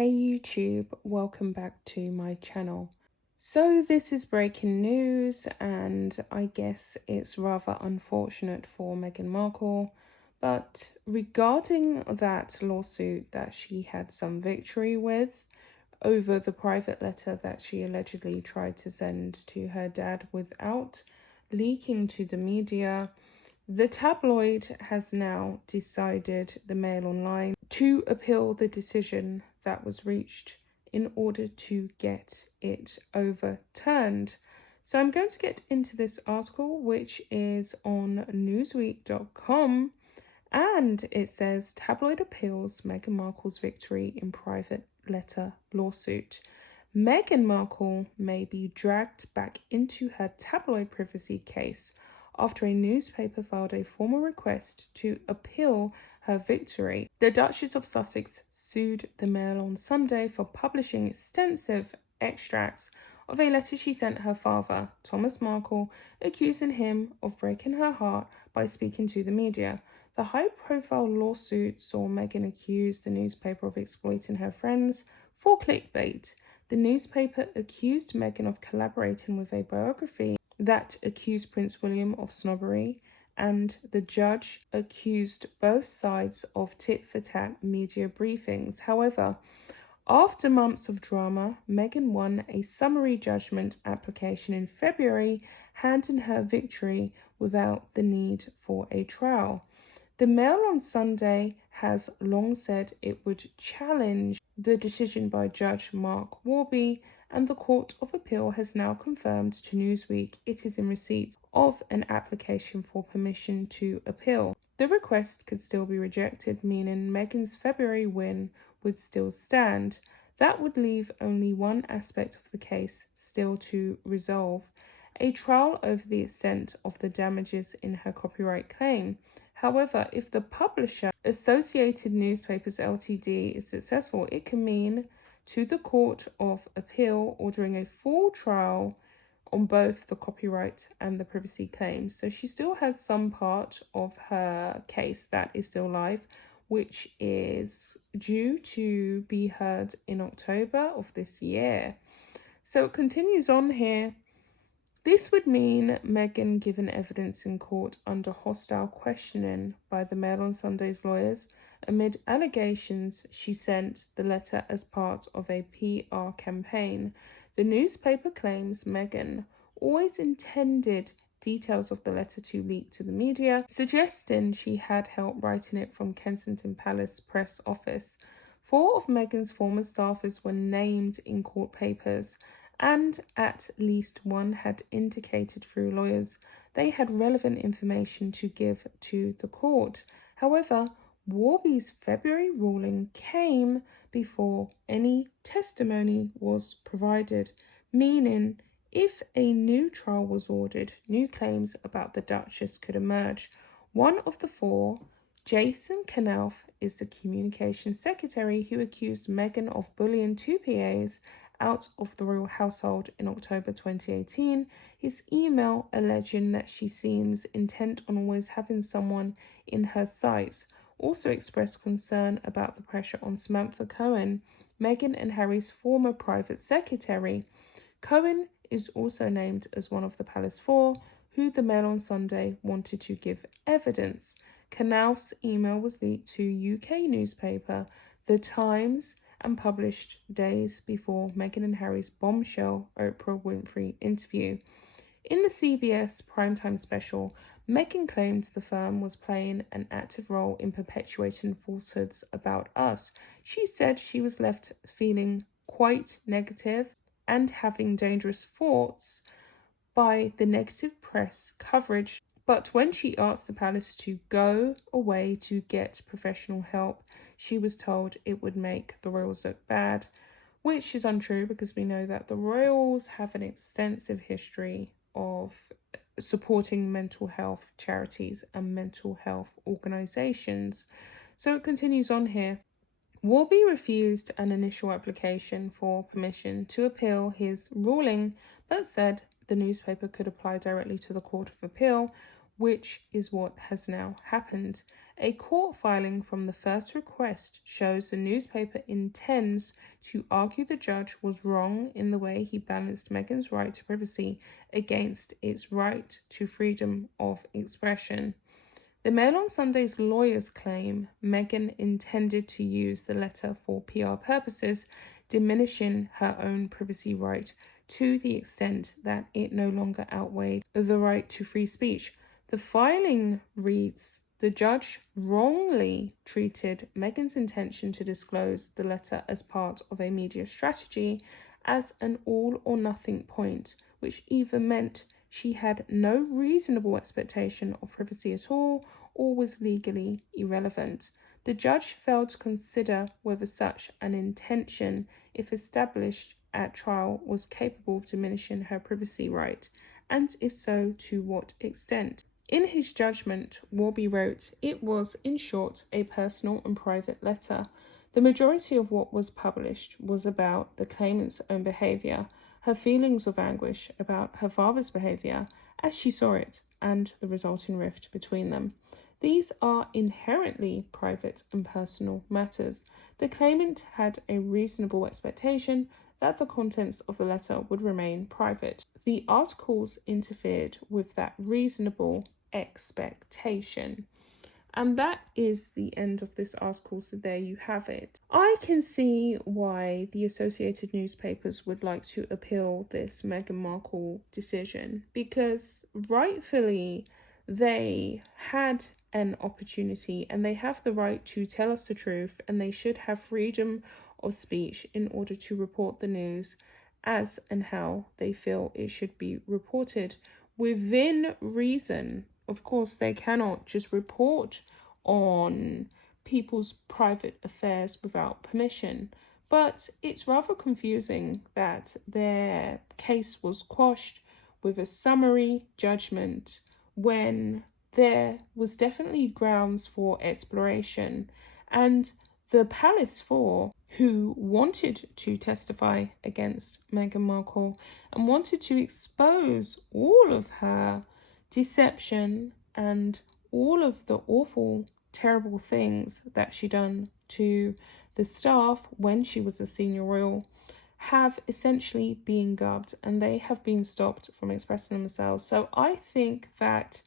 Hey YouTube, welcome back to my channel. So this is breaking news, and I guess it's rather unfortunate for Meghan Markle, but regarding that lawsuit that she had some victory with over the private letter that she allegedly tried to send to her dad without leaking to the media, the tabloid has now decided, the Mail Online, to appeal the decision that was reached in order to get it overturned. So I'm going to get into this article, which is on newsweek.com, and it says tabloid appeals Meghan Markle's victory in private letter lawsuit. Meghan Markle may be dragged back into her tabloid privacy case after a newspaper filed a formal request to appeal her victory. The Duchess of Sussex sued the Mail on Sunday for publishing extensive extracts of a letter she sent her father, Thomas Markle, accusing him of breaking her heart by speaking to the media. The high-profile lawsuit saw Meghan accuse the newspaper of exploiting her friends for clickbait. The newspaper accused Meghan of collaborating with a biography that accused Prince William of snobbery, and the judge accused both sides of tit-for-tat media briefings. However, after months of drama, Meghan won a summary judgment application in February, handing her victory without the need for a trial. The Mail on Sunday has long said it would challenge the decision by Judge Mark Warby, and the Court of Appeal has now confirmed to Newsweek it is in receipt of an application for permission to appeal. The request could still be rejected, meaning Meghan's February win would still stand. That would leave only one aspect of the case still to resolve: a trial over the extent of the damages in her copyright claim. However, if the publisher, Associated Newspapers Ltd, is successful, it can mean to the Court of Appeal ordering a full trial on both the copyright and the privacy claims. So she still has some part of her case that is still live, which is due to be heard in October of this year. So it continues on here. This would mean Meghan given evidence in court under hostile questioning by the Mail on Sunday's lawyers amid allegations she sent the letter as part of a PR campaign. The newspaper claims Meghan always intended details of the letter to leak to the media, suggesting she had help writing it from Kensington Palace press office. 4 of Meghan's former staffers were named in court papers, and at least one had indicated through lawyers they had relevant information to give to the court. However, Warby's February ruling came before any testimony was provided, meaning if a new trial was ordered, new claims about the Duchess could emerge. One of the 4, Jason Knauf, is the communications secretary who accused Meghan of bullying 2 PAs out of the royal household in October 2018. His email alleging that she seems intent on always having someone in her sights also expressed concern about the pressure on Samantha Cohen, Meghan and Harry's former private secretary. Cohen is also named as one of the Palace 4 who the Mail on Sunday wanted to give evidence. Knauf's email was leaked to UK newspaper The Times and published days before Meghan and Harry's bombshell Oprah Winfrey interview. In the CBS primetime special, Meghan claimed the firm was playing an active role in perpetuating falsehoods about us. She said she was left feeling quite negative and having dangerous thoughts by the negative press coverage. But when she asked the palace to go away to get professional help, she was told it would make the royals look bad, which is untrue because we know that the royals have an extensive history of supporting mental health charities and mental health organisations. So it continues on here. Warby refused an initial application for permission to appeal his ruling, but said the newspaper could apply directly to the Court of Appeal, which is what has now happened. A court filing from the first request shows the newspaper intends to argue the judge was wrong in the way he balanced Meghan's right to privacy against its right to freedom of expression. The Mail on Sunday's lawyers claim Meghan intended to use the letter for PR purposes, diminishing her own privacy right to the extent that it no longer outweighed the right to free speech. The filing reads, the judge wrongly treated Meghan's intention to disclose the letter as part of a media strategy as an all-or-nothing point, which either meant she had no reasonable expectation of privacy at all or was legally irrelevant. The judge failed to consider whether such an intention, if established at trial, was capable of diminishing her privacy right, and if so, to what extent. In his judgment, Warby wrote, it was, in short, a personal and private letter. The majority of what was published was about the claimant's own behaviour, her feelings of anguish about her father's behaviour as she saw it, and the resulting rift between them. These are inherently private and personal matters. The claimant had a reasonable expectation that the contents of the letter would remain private. The articles interfered with that reasonable expectation. And that is the end of this article, so there you have it. I can see why the Associated Newspapers would like to appeal this Meghan Markle decision, because rightfully they had an opportunity and they have the right to tell us the truth, and they should have freedom of speech in order to report the news as and how they feel it should be reported within reason. Of course, they cannot just report on people's private affairs without permission, but it's rather confusing that their case was quashed with a summary judgment when there was definitely grounds for exploration. And the Palace Four, who wanted to testify against Meghan Markle and wanted to expose all of her deception and all of the awful, terrible things that she done to the staff when she was a senior royal, have essentially been gubbed, and they have been stopped from expressing themselves. So I think that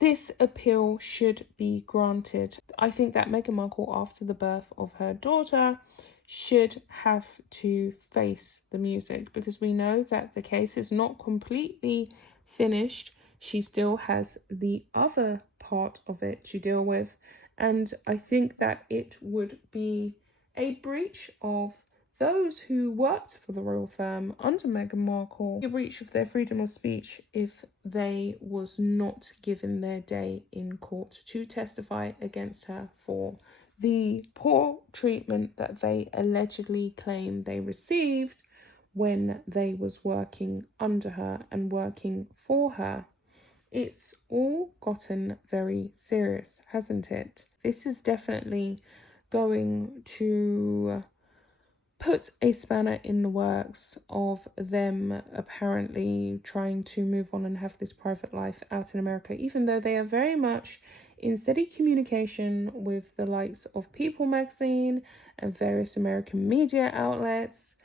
this appeal should be granted. I think that Meghan Markle, after the birth of her daughter, should have to face the music, because we know that the case is not completely finished. She still has the other part of it to deal with, and I think that it would be a breach of those who worked for the royal firm under Meghan Markle, a breach of their freedom of speech if they was not given their day in court to testify against her for the poor treatment that they allegedly claim they received when they was working under her and working for her. It's all gotten very serious, hasn't it? This is definitely going to put a spanner in the works of them apparently trying to move on and have this private life out in America, even though they are very much in steady communication with the likes of People magazine and various American media outlets.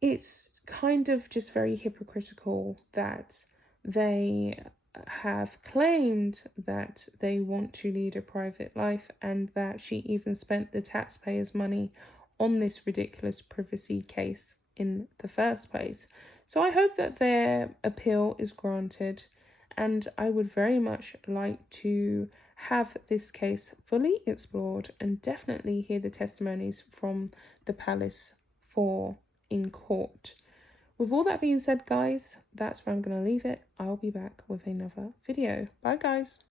It's kind of just very hypocritical that they have claimed that they want to lead a private life, and that she even spent the taxpayers' money on this ridiculous privacy case in the first place. So I hope that their appeal is granted, and I would very much like to have this case fully explored and definitely hear the testimonies from the Palace Four in court. With all that being said, guys, that's where I'm going to leave it. I'll be back with another video. Bye, guys.